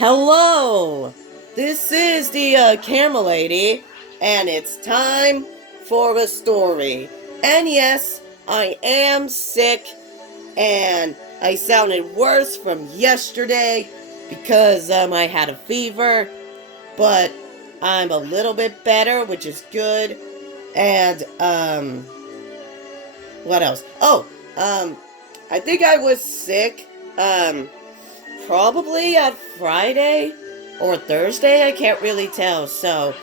Hello! This is the camera lady, and it's time for a story. And yes, I am sick, and I sounded worse from yesterday because I had a fever, but I'm a little bit better, which is good. And what else? I think I was sick. Probably at Friday or Thursday, I can't really tell. So,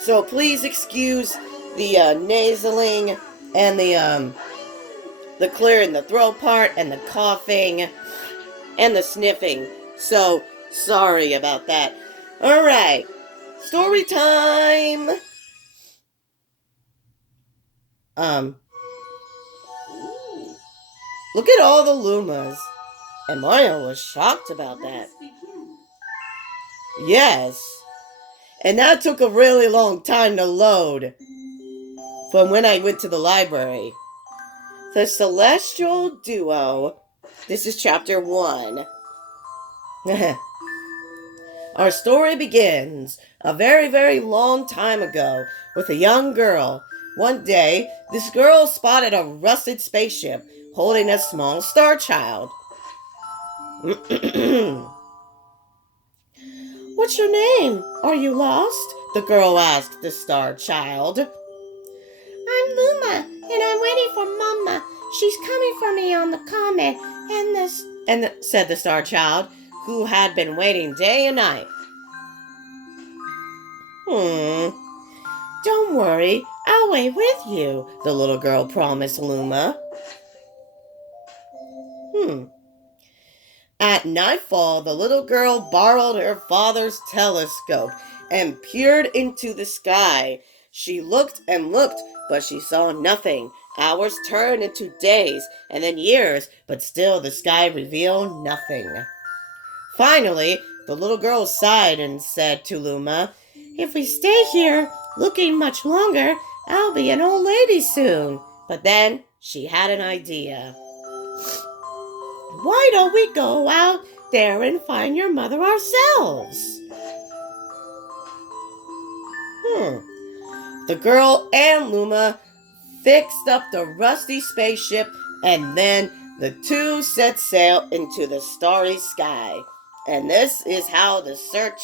so please excuse the nasaling and the clearing the throat part and the coughing and the sniffing. So sorry about that. All right, story time. Look at all the Loomers. And Mario was shocked about that. Yes. And that took a really long time to load from when I went to the library. The Celestial Duo. This is chapter 1. Our story begins a very, very long time ago with a young girl. One day, this girl spotted a rusted spaceship holding a small star child. What's your name? Are you lost? The girl asked the star child. I'm Luma, and I'm waiting for Mama. She's coming for me on the comet, said the star child, who had been waiting day and night. Don't worry, I'll wait with you, the little girl promised Luma. At nightfall, the little girl borrowed her father's telescope and peered into the sky. She looked and looked, but she saw nothing. Hours turned into days, and then years, but still the sky revealed nothing. Finally, the little girl sighed and said to Luma, If we stay here looking much longer, I'll be an old lady soon. But then she had an idea. Why don't we go out there and find your mother ourselves? The girl and Luma fixed up the rusty spaceship, and then the two set sail into the starry sky. And this is how the search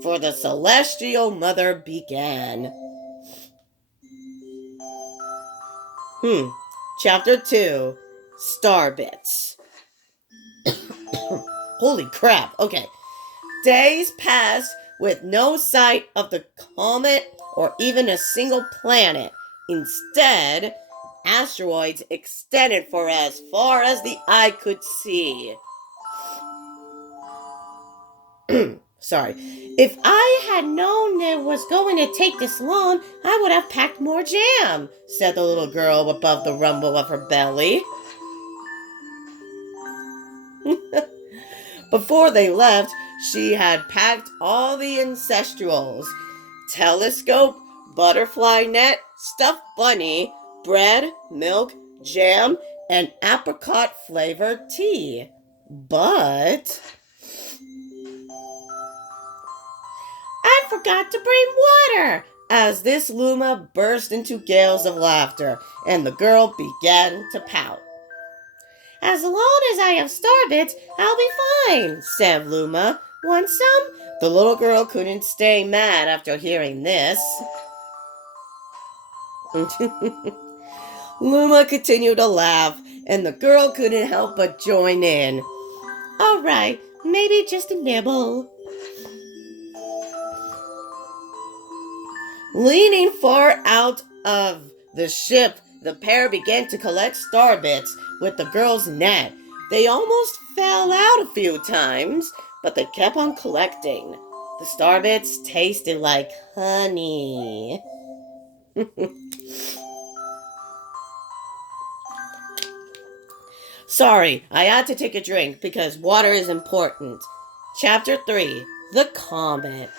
for the Celestial Mother began. Chapter 2, Starbits. Holy crap, okay. Days passed with no sight of the comet or even a single planet. Instead, asteroids extended for as far as the eye could see. Sorry. If I had known it was going to take this long, I would have packed more jam, said the little girl above the rumble of her belly. Before they left, she had packed all the ancestrals: telescope, butterfly net, stuffed bunny, bread, milk, jam, and apricot-flavored tea. But I forgot to bring water! As this Luma burst into gales of laughter, and the girl began to pout. As long as I have Starbits, I'll be fine, said Luma. Want some? The little girl couldn't stay mad after hearing this. Luma continued to laugh, and the girl couldn't help but join in. All right, maybe just a nibble. Leaning far out of the ship, the pair began to collect Starbits with the girl's net. They almost fell out a few times, but they kept on collecting. The Starbits tasted like honey. Sorry, I had to take a drink because water is important. Chapter 3, The Comet.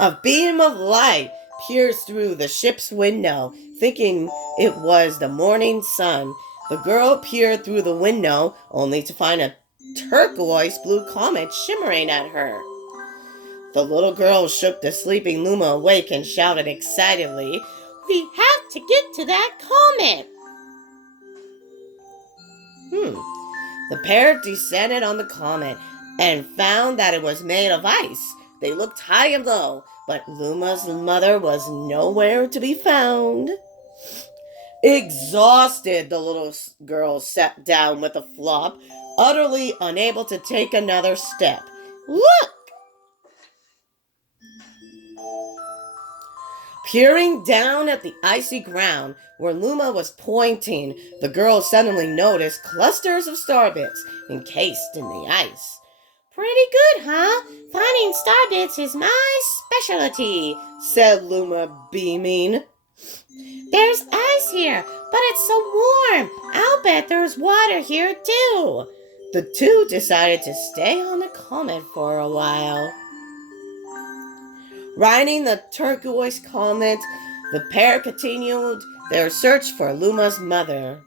A beam of light pierced through the ship's window, thinking it was the morning sun. The girl peered through the window, only to find a turquoise blue comet shimmering at her. The little girl shook the sleeping Luma awake and shouted excitedly, "We have to get to that comet!" The pair descended on the comet and found that it was made of ice. They looked high and low, but Luma's mother was nowhere to be found. Exhausted, the little girl sat down with a flop, utterly unable to take another step. "Look!" Peering down at the icy ground where Luma was pointing, the girl suddenly noticed clusters of starbits encased in the ice. "Pretty good, huh? Finding starbits is my specialty," said Luma, beaming. "There's ice here, but it's so warm. I'll bet there's water here too." The two decided to stay on the comet for a while. Riding the turquoise comet, the pair continued their search for Luma's mother.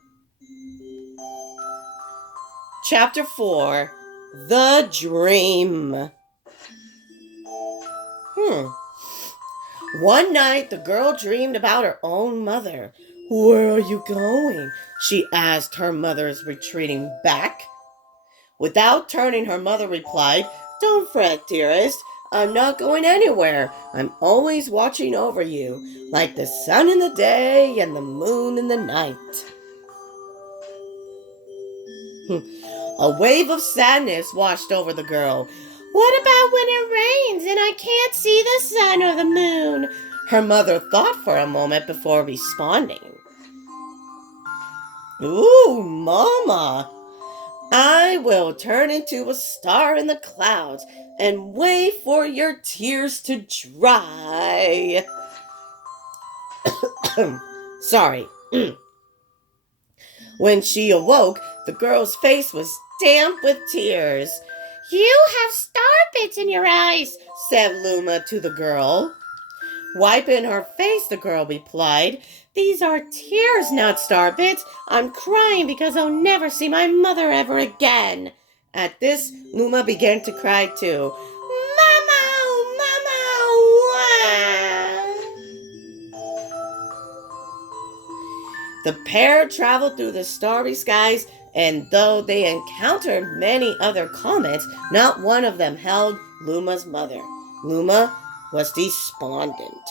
Chapter 4. The Dream. One night, the girl dreamed about her own mother. "Where are you going?" she asked her mother's retreating back. Without turning, her mother replied, "Don't fret, dearest. I'm not going anywhere. I'm always watching over you, like the sun in the day and the moon in the night." A wave of sadness washed over the girl. "What about when it rains and I can't see the sun or the moon?" Her mother thought for a moment before responding. "Ooh, Mama, I will turn into a star in the clouds and wait for your tears to dry." Sorry. When she awoke, the girl's face was damp with tears. "You have starbits in your eyes," said Luma to the girl. Wiping her face, the girl replied, "These are tears, not starbits. I'm crying because I'll never see my mother ever again." At this, Luma began to cry too. "Mama, Mama!" The pair traveled through the starry skies, and though they encountered many other comets, not one of them held Luma's mother. Luma was despondent.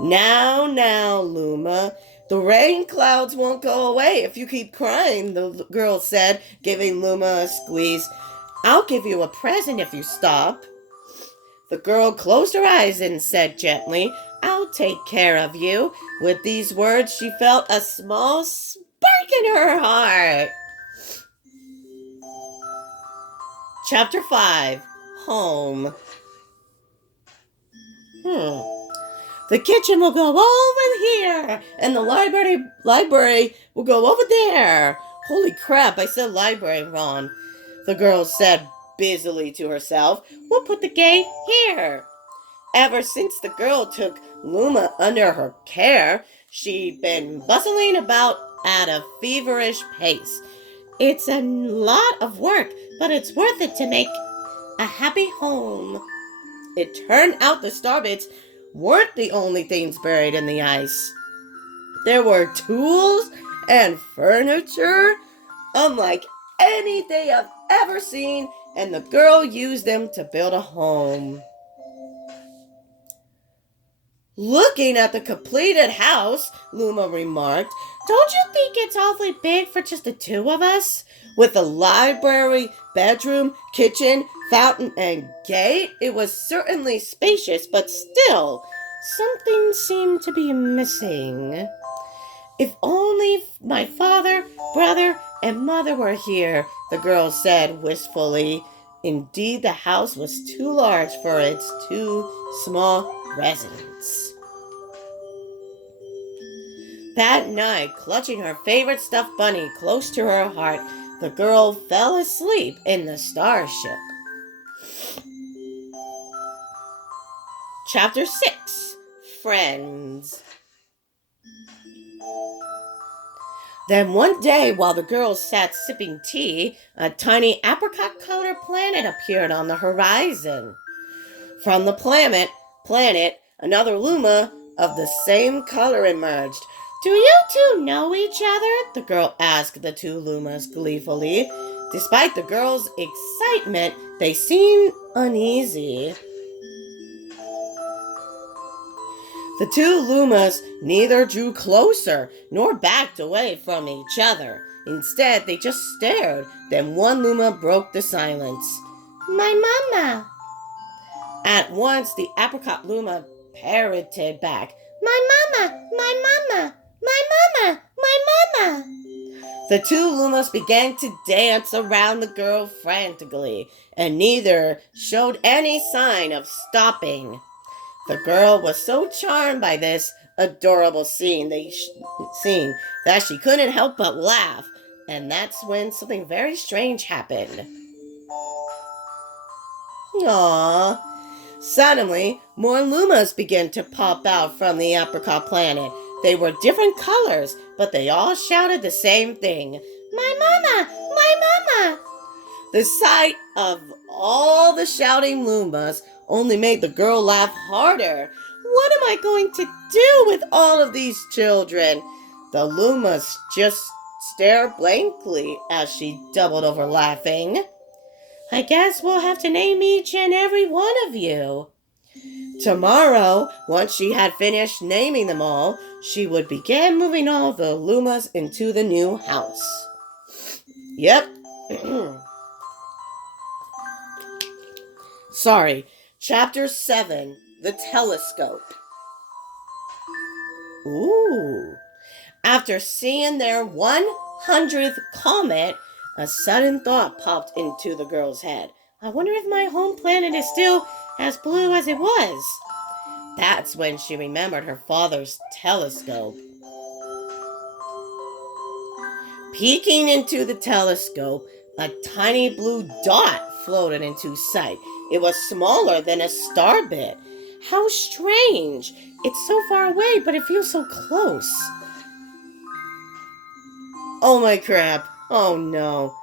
Now, Luma, the rain clouds won't go away if you keep crying," the girl said, giving Luma a squeeze. "I'll give you a present if you stop." The girl closed her eyes and said gently, "I'll take care of you." With these words, she felt a small spark in her heart. Chapter 5. Home. The kitchen will go over here, and the library will go over there. Holy crap, I said library wrong. The girl said busily to herself. "We'll put the gate here." Ever since the girl took Luma under her care, she'd been bustling about at a feverish pace. It's a lot of work, but it's worth it to make a happy home. It turned out the starbits weren't the only things buried in the ice. There were tools and furniture unlike anything I've ever seen, and the girl used them to build a home. Looking at the completed house, Luma remarked, "Don't you think it's awfully big for just the two of us?" With a library, bedroom, kitchen, fountain, and gate, it was certainly spacious, but still, something seemed to be missing. "If only my father, brother, and mother were here," the girl said wistfully. Indeed, the house was too large for its two small residents. That night, clutching her favorite stuffed bunny close to her heart, the girl fell asleep in the starship. Chapter 6. Friends. Then one day, while the girls sat sipping tea, a tiny apricot-colored planet appeared on the horizon. From the planet, another Luma of the same color emerged. "Do you two know each other?" the girl asked the two Lumas gleefully. Despite the girls' excitement, they seemed uneasy. The two Lumas neither drew closer nor backed away from each other. Instead, they just stared. Then one Luma broke the silence. "My mama." At once, the apricot Luma parroted back, "My mama, my mama, my mama, my mama." The two Lumas began to dance around the girl frantically, and neither showed any sign of stopping. The girl was so charmed by this adorable scene that she couldn't help but laugh, and that's when something very strange happened. Aww. Suddenly, more Lumas began to pop out from the apricot planet. They were different colors, but they all shouted the same thing. "My mama! My mama!" The sight of all the shouting Lumas only made the girl laugh harder. "What am I going to do with all of these children?" The Lumas just stared blankly as she doubled over laughing. "I guess we'll have to name each and every one of you." Tomorrow, once she had finished naming them all, she would begin moving all the Lumas into the new house. Yep. Sorry. Chapter 7, The Telescope. Ooh. After seeing their 100th comet, a sudden thought popped into the girl's head. "I wonder if my home planet is still as blue as it was." That's when she remembered her father's telescope. Peeking into the telescope, a tiny blue dot floated into sight. It was smaller than a star bit. How strange! It's so far away, but it feels so close. Oh my crap! Oh no!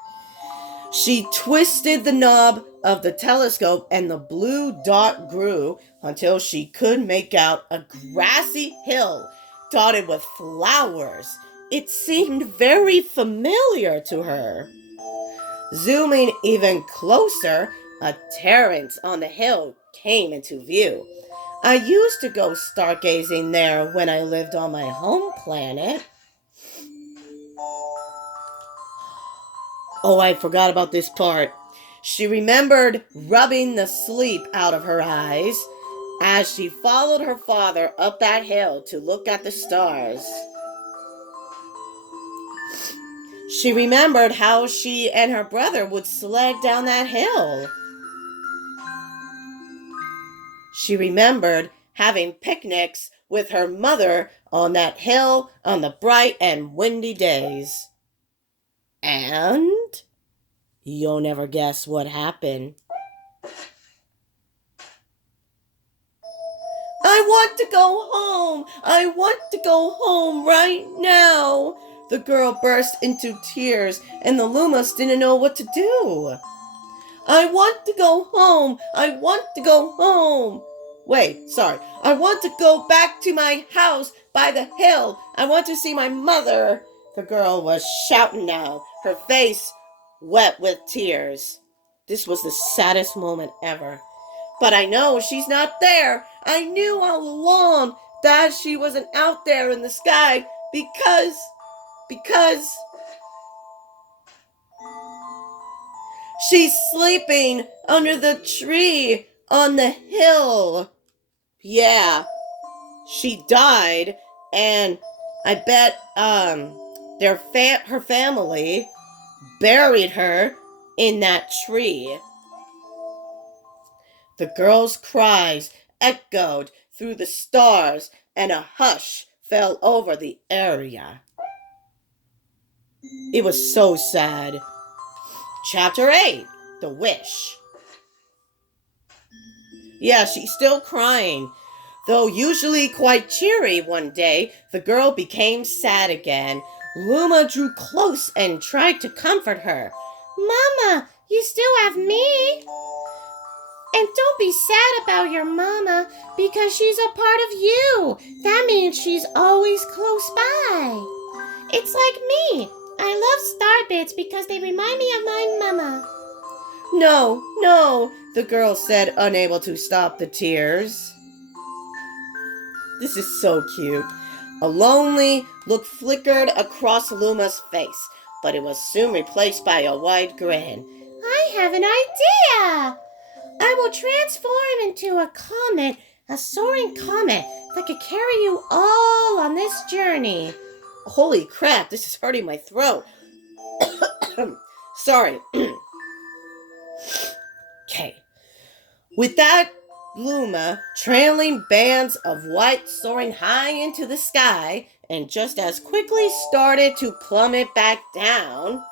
She twisted the knob of the telescope and the blue dot grew until she could make out a grassy hill dotted with flowers. It seemed very familiar to her. Zooming even closer, a terrace on the hill came into view. "I used to go stargazing there when I lived on my home planet." Oh, I forgot about this part. She remembered rubbing the sleep out of her eyes as she followed her father up that hill to look at the stars. She remembered how she and her brother would sled down that hill. She remembered having picnics with her mother on that hill on the bright and windy days. And you'll never guess what happened. "I want to go home! I want to go home right now!" The girl burst into tears, and the Lumas didn't know what to do. "I want to go home! I want to go home!" Wait, sorry. "I want to go back to my house by the hill. I want to see my mother." The girl was shouting now, her face wet with tears. This was the saddest moment ever. "But I know she's not there. I knew all along that she wasn't out there in the sky because she's sleeping under the tree on the hill." Yeah, she died, and I bet her family buried her in that tree. The girl's cries echoed through the stars, and a hush fell over the area. It was so sad. Chapter 8, The Wish. Yeah, she's still crying. Though usually quite cheery one day, the girl became sad again. Luma drew close and tried to comfort her. Mama, you still have me. And don't be sad about your mama, because she's a part of you. That means she's always close by. It's like me. I love Starbits because they remind me of my mama. No, no, the girl said, unable to stop the tears. This is so cute. A lonely look flickered across Luma's face, but it was soon replaced by a wide grin. I have an idea! I will transform into a comet, a soaring comet that could carry you all on this journey. Holy crap, this is hurting my throat. Sorry. Okay. With that, Luma, trailing bands of white soaring high into the sky, and just as quickly started to plummet back down.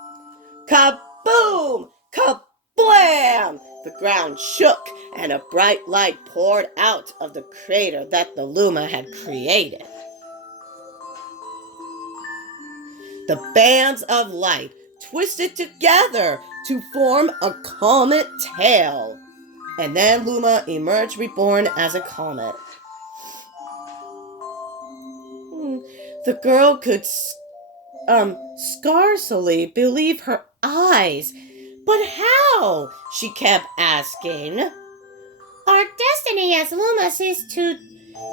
Kaboom! Kablam! The ground shook, and a bright light poured out of the crater that the Luma had created. The bands of light twisted together to form a comet tail. And then Luma emerged reborn as a comet. The girl could scarcely believe her eyes. But how? She kept asking. Our destiny as Lumas is to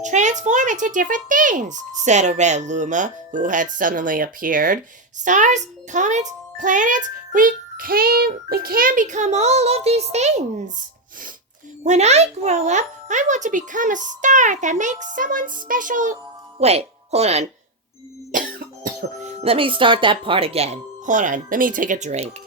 transform into different things, said a red Luma who had suddenly appeared. Stars, comets, planets, we can become all of these things. When I grow up, I want to become a star that makes someone special. Wait, hold on. Let me start that part again. Hold on, let me take a drink.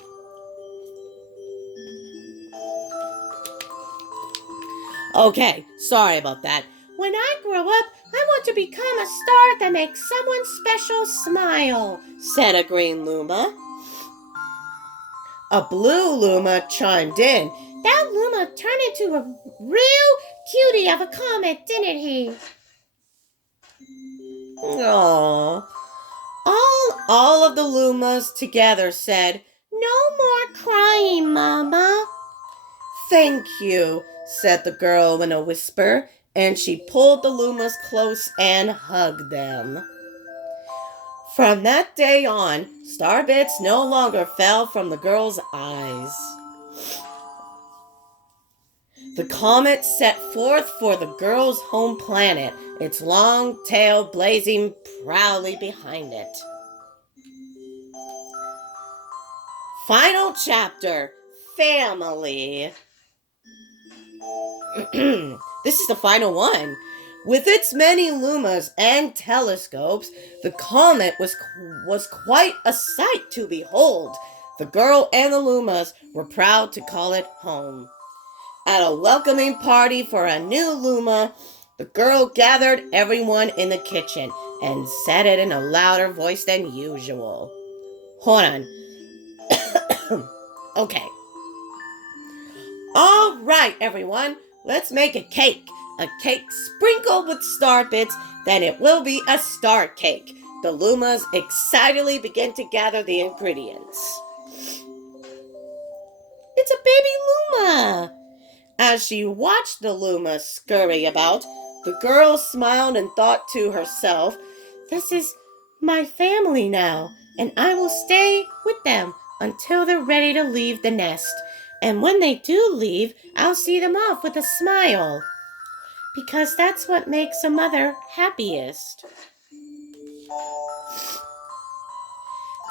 Okay, sorry about that. When I grow up, I want to become a star that makes someone special smile, said a green Luma. A blue Luma chimed in. That Luma turned into a real cutie of a comet, didn't he? Aww. All of the Lumas together said, No more crying, Mama. Thank you, said the girl in a whisper, and she pulled the Lumas close and hugged them. From that day on, starbits no longer fell from the girl's eyes. The comet set forth for the girl's home planet, its long tail blazing proudly behind it. Final chapter, family. This is the final one. With its many lumas and telescopes, the comet was quite a sight to behold. The girl and the lumas were proud to call it home. At a welcoming party for a new Luma, the girl gathered everyone in the kitchen and said it in a louder voice than usual. Hold on. Okay. All right, everyone. Let's make a cake. A cake sprinkled with star bits, then it will be a star cake. The Lumas excitedly begin to gather the ingredients. It's a baby Luma! As she watched the Luma scurry about, the girl smiled and thought to herself, This is my family now, and I will stay with them until they're ready to leave the nest. And when they do leave, I'll see them off with a smile. Because that's what makes a mother happiest.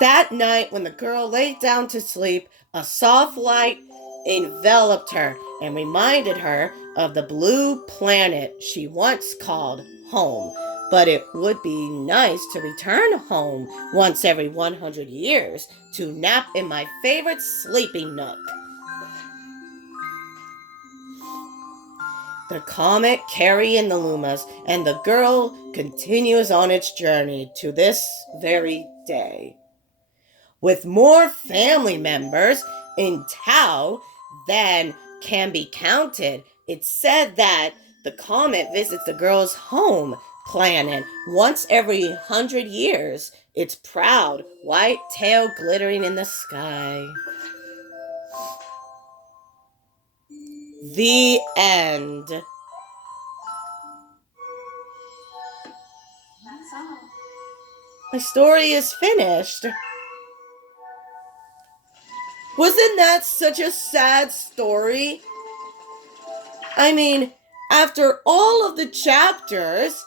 That night, when the girl lay down to sleep, a soft light enveloped her and reminded her of the blue planet she once called home. But it would be nice to return home once every 100 years to nap in my favorite sleeping nook. The comet carrying the Lumas, and the girl continues on its journey to this very day. With more family members in Tau than can be counted, it's said that the comet visits the girl's home planet once every 100 years its proud white tail glittering in the sky. The end. That's all. My story is finished. Wasn't that such a sad story? I mean, after all of the chapters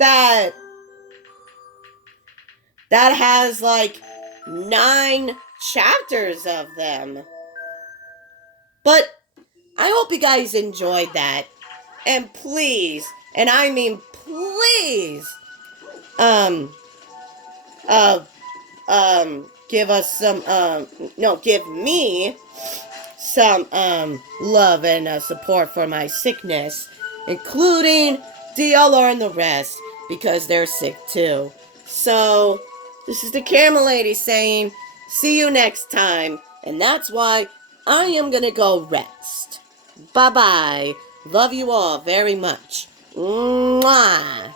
that has like 9 chapters of them. But I hope you guys enjoyed that. And please, and I mean please, give us some, give me some, love and support for my sickness, including DLR and the rest, because they're sick too. So, this is the Camera Lady saying, see you next time, and that's why I am gonna go rest. Bye-bye. Love you all very much. Mwah.